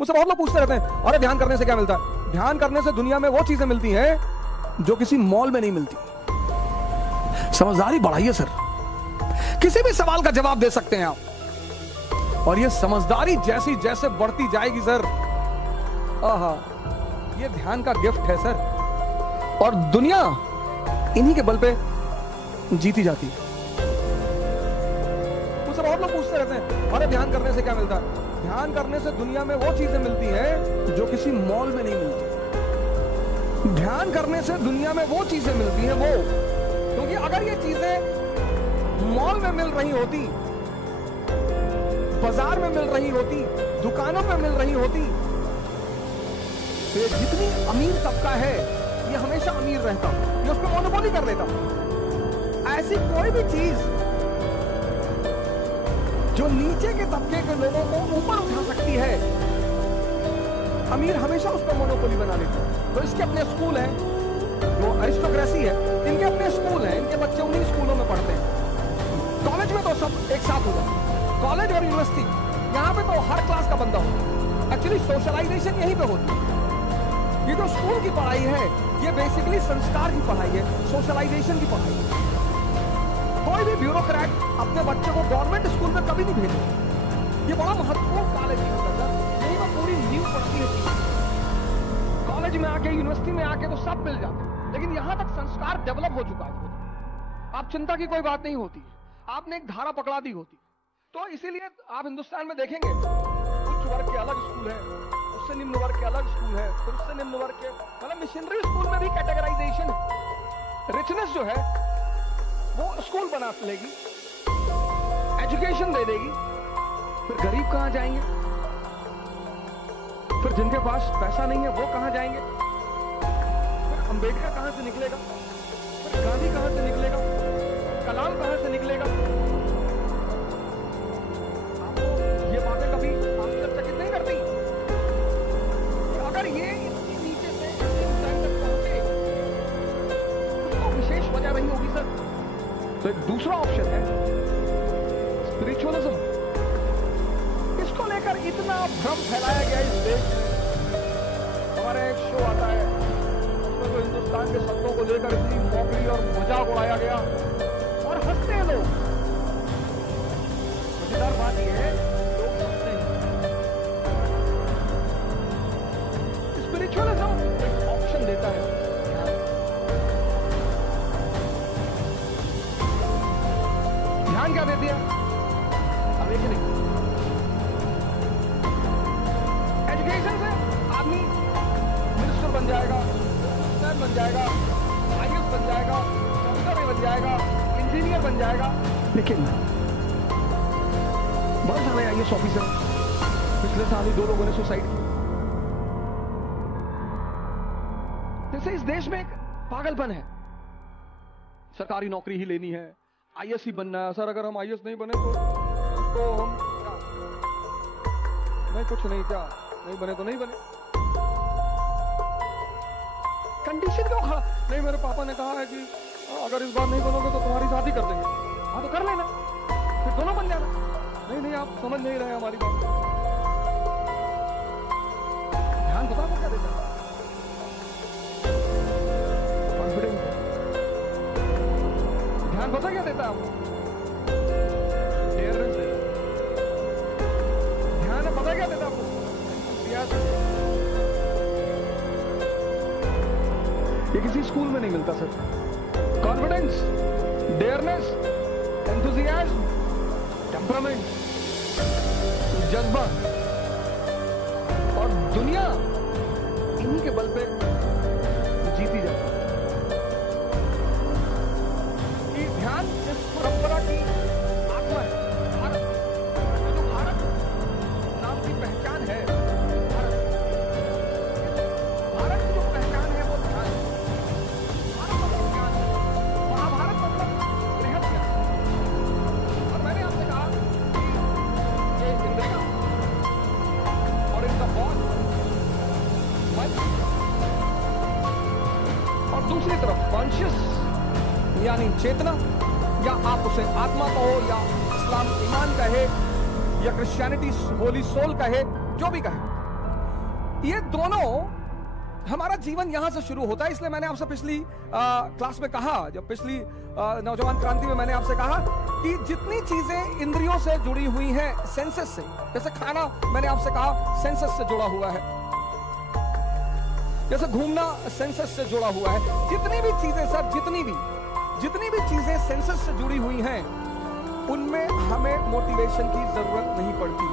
मुझसे बहुत लोग पूछते रहते हैं, अरे ध्यान करने से क्या मिलता है? ध्यान करने से दुनिया में वो चीजें मिलती हैं जो किसी मॉल में नहीं मिलती। समझदारी बढ़ाइए सर, किसी भी सवाल का जवाब दे सकते हैं आप, और ये समझदारी जैसी जैसे बढ़ती जाएगी सर, आहा, ये ध्यान का गिफ्ट है सर, और दुनिया इन्हीं के बल पे जीती जाती है। मुझसे बहुत लोग पूछते रहते हैं, अरे ध्यान करने से क्या मिलता है? ध्यान करने से दुनिया में वो चीजें मिलती हैं जो किसी मॉल में नहीं मिलती। ध्यान करने से दुनिया में वो चीजें मिलती हैं वो, क्योंकि अगर ये चीजें मॉल में मिल रही होती, बाजार में मिल रही होती, दुकानों में मिल रही होती, तो जितनी अमीर तबका है ये हमेशा अमीर रहता, ये उस पर मोनोपोली कर लेता। ऐसी कोई भी चीज जो नीचे के तबके के लोगों को ऊपर उठा सकती है, अमीर हमेशा उस पर मोनोपोली बना लेता है। तो इसके अपने स्कूल हैं, जो अरिस्टोक्रेसी है, इनके अपने स्कूल हैं, इनके बच्चे उन्हीं स्कूलों में पढ़ते हैं। कॉलेज में तो सब एक साथ होगा, कॉलेज और यूनिवर्सिटी, यहाँ पे तो हर क्लास का बंदा होगा। एक्चुअली सोशलाइजेशन यहीं पे होती है। ये जो स्कूल की पढ़ाई है, ये बेसिकली संस्कार की पढ़ाई है, सोशलाइजेशन की पढ़ाई है। कोई भी ब्यूरोक्रेट अपने बच्चे को गवर्नमेंट स्कूल में कभी नहीं भेजेगा। ये बड़ा महत्वपूर्ण कॉलेज है, यही पर पूरी नींव पड़ती है। कॉलेज में आके, यूनिवर्सिटी में आके तो सब मिल जाते हैं, लेकिन यहां तक संस्कार डेवलप हो चुका है। आप चिंता की कोई बात नहीं होती, आपने एक धारा पकड़ा दी होती। तो इसीलिए आप हिंदुस्तान में देखेंगे उच्च वर्ग के अलग स्कूल है, उससे निम्न वर्ग के अलग स्कूल है, फिर उससे निम्न वर्ग के, मतलब मिशनरी स्कूल में भी कैटेगराइजेशन है। रिचनेस जो है वो स्कूल बना लेगी, एजुकेशन दे देगी, फिर गरीब कहां जाएंगे? फिर जिनके पास पैसा नहीं है वो कहां जाएंगे? फिर अंबेडकर कहां से निकलेगा? फिर गांधी कहां से निकलेगा? कलाम कहां से निकलेगा? आपको ये बातें कभी आपकी चकित नहीं करती? अगर ये इतनी नीचे से ऊंचाई तक पहुंचे, उसको विशेष वजह नहीं होगी सर। तो एक दूसरा ऑप्शन है स्पिरिचुअलिज्म। इसको लेकर इतना भ्रम फैलाया गया इस देश में। हमारे एक शो आता है, उसमें तो हिंदुस्तान के संतों को लेकर इतनी मौकरी और मजाक उड़ाया गया और हंसते हैं लोग। मजेदार बात यह है, लोग हंसते हैं। स्पिरिचुअलिज्म एक ऑप्शन देता है, ध्यान क्या दे दिया? अवेकनिंग। एजुकेशन से आदमी मिनिस्टर बन जाएगा, बिजनेसमैन बन जाएगा, आईएएस बन जाएगा, डॉक्टर बन जाएगा, इंजीनियर बन जाएगा। लेकिन बहुत सारे आईएएस ऑफिसर, पिछले साल ही 2 लोगों ने सुसाइड किया। जैसे इस देश में एक पागलपन है, सरकारी नौकरी ही लेनी है, आईएएस ही बनना है। सर अगर हम आईएएस नहीं बने तो हम क्या? नहीं, कुछ नहीं, क्या नहीं बने तो नहीं बने। कंडीशन क्यों खड़ा? नहीं, मेरे पापा ने कहा है कि अगर इस बार नहीं बनोगे तो तुम्हारी शादी कर देंगे। हाँ तो कर लेना, फिर दोनों बन जाना। नहीं नहीं, आप समझ नहीं रहे हमारी बात। ध्यान पता आपको क्या देता है? कॉन्फिडेंस। ध्यान पता क्या देता है आपको? डेयरनेस। ध्यान पता क्या देता है आपको? ये किसी स्कूल में नहीं मिलता sir. Confidence, dearness, enthusiasm, temperament, जज्बा, और दुनिया इन्हीं के बल पे जीती जाती है। ध्यान इस परंपरा की आत्मा है। भारत, जो भारत नाम की पहचान है, भारत की जो पहचान है वो ध्यान है। भारत का ज्ञान है, महाभारत मतलब बृहद ज्ञान। और मैंने आपसे कहा कि ये इंद्रियां और इनका बॉन्ड मन, और दूसरी तरफ कॉन्शियस यानी चेतना, या आप उसे आत्मा कहो, या इस्लाम ईमान कहे, या क्रिश्चियनिटी होली सोल कहे, जो भी कहे, ये दोनों, हमारा जीवन यहां से शुरू होता है। इसलिए मैंने आपसे पिछली क्लास में कहा, जब पिछली नौजवान क्रांति में मैंने आपसे कहा कि जितनी चीजें इंद्रियों से जुड़ी हुई हैं, सेंसेस से, जैसे खाना मैंने आपसे कहा सेंसेस से जुड़ा हुआ है, जैसे घूमना सेंसेस से जुड़ा हुआ है। जितनी भी चीजें सर, जितनी भी चीजें सेंसेस से जुड़ी हुई हैं, उनमें हमें मोटिवेशन की जरूरत नहीं पड़ती।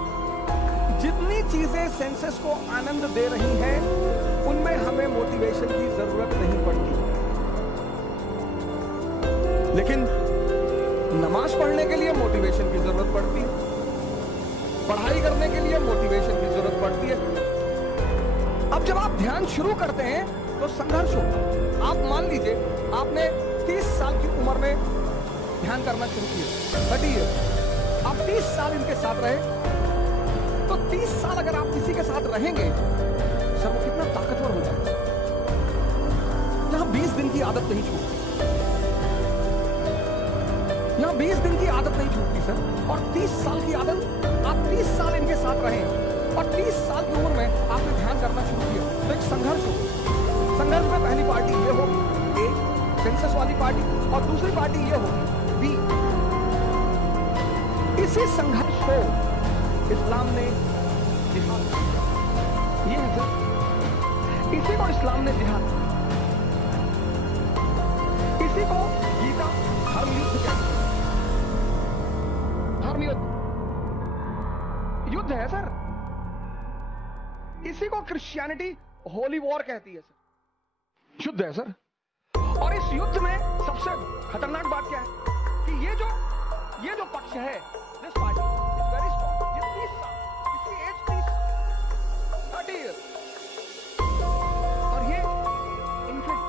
जितनी चीजें सेंसेस को आनंद दे रही हैं, उनमें हमें मोटिवेशन की जरूरत नहीं पड़ती। लेकिन नमाज पढ़ने के लिए मोटिवेशन की जरूरत पड़ती है, पढ़ाई करने के लिए मोटिवेशन की जरूरत पड़ती है। अब जब आप ध्यान शुरू करते हैं तो संघर्ष होगा। आप मान लीजिए आपने 30 साल की उम्र में ध्यान करना शुरू किया, 30 ईयर, आप 30 साल इनके साथ रहे, तो 30 साल अगर आप किसी के साथ रहेंगे सर, वो कितना ताकतवर हो जाएगा। यहां 20 दिन की आदत नहीं छूटती, यहां 20 दिन की आदत नहीं छूटती सर, और 30 साल की आदत। आप 30 साल इनके साथ रहें और 30 साल की उम्र में आपने ध्यान करना शुरू किया, तो एक संघर्ष होगा। संघर्ष में पहली पार्टी ये होगी, ए, सेंसस वाली पार्टी, और दूसरी पार्टी ये होगी, बी। इसी संघर्ष को इस्लाम ने जिहाद, ये है सर, इसी को इस्लाम ने जिहाद, इसी को गीता धर्म युद्ध कहती है। धर्म युद्ध है सर, इसी को क्रिश्चियनिटी होली वॉर कहती है सर, युद्ध है सर। और इस युद्ध में सबसे खतरनाक बात क्या है कि ये जो पक्ष है, this party is very strong. ये 30 साल, इसकी एज 30 ईयर्स, और ये इन्फेंट।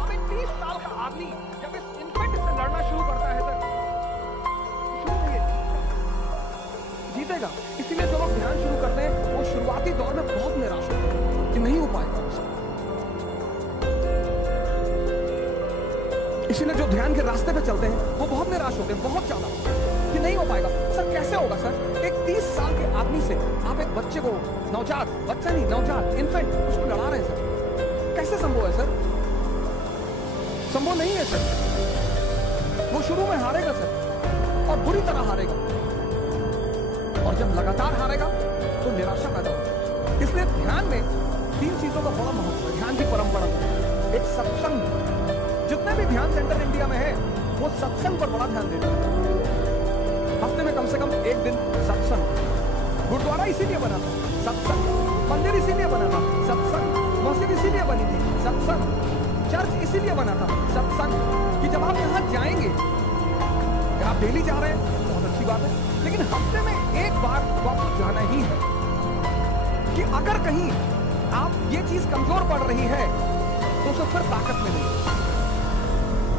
अब एक 30 साल का आदमी जब इस इन्फेंट से लड़ना शुरू करता है सर, शुरू में ये जीतेगा। इसीलिए जो लोग ध्यान शुरू करते हैं वो शुरुआती दौर में बहुत निराश होते हैं कि नहीं हो पाएगा। इसीलिए जो ध्यान के रास्ते पे चलते हैं वो बहुत निराश होते हैं, बहुत ज्यादा, कि नहीं हो पाएगा। सर कैसे होगा सर? एक 30 साल के आदमी से आप एक बच्चे को, नवजात, बच्चा नहीं, नवजात, इन्फेंट, उसको लड़ा रहे हैं सर, कैसे संभव है सर? संभव नहीं है सर। वो शुरू में हारेगा सर, और बुरी तरह हारेगा, और जब लगातार हारेगा तो निराशा पैदा होगी। इसलिए ध्यान में 3 चीजों का बड़ा महत्व है। ध्यान की परंपरा, एक सत्संग, जितने भी ध्यान सेंटर इंडिया में है वो सत्संग पर बड़ा ध्यान देते हैं। हफ्ते में कम से कम 1 दिन सत्संग। गुरुद्वारा इसीलिए बना था, सत्संग। मंदिर इसीलिए बना था, सत्संग। मस्जिद इसीलिए बनी थी, सत्संग। चर्च इसीलिए बना था, सत्संग। कि जब आप यहाँ जाएंगे, अगर आप डेली जा रहे हैं बहुत अच्छी बात है, लेकिन हफ्ते में एक बार तो आपको जाना ही है। कि अगर कहीं आप ये चीज कमजोर पड़ रही है तो उसे फिर ताकत मिलेगी।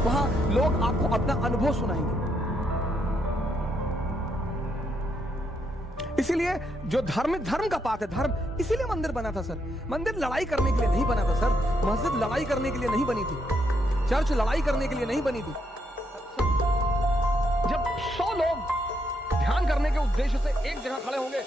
वहां लोग आपको अपना अनुभव सुनाएंगे। इसीलिए जो धर्म का पाठ है, धर्म, इसीलिए मंदिर बना था सर। मंदिर लड़ाई करने के लिए नहीं बना था सर, मस्जिद लड़ाई करने के लिए नहीं बनी थी, चर्च लड़ाई करने के लिए नहीं बनी थी। जब 100 लोग ध्यान करने के उद्देश्य से एक जगह खड़े होंगे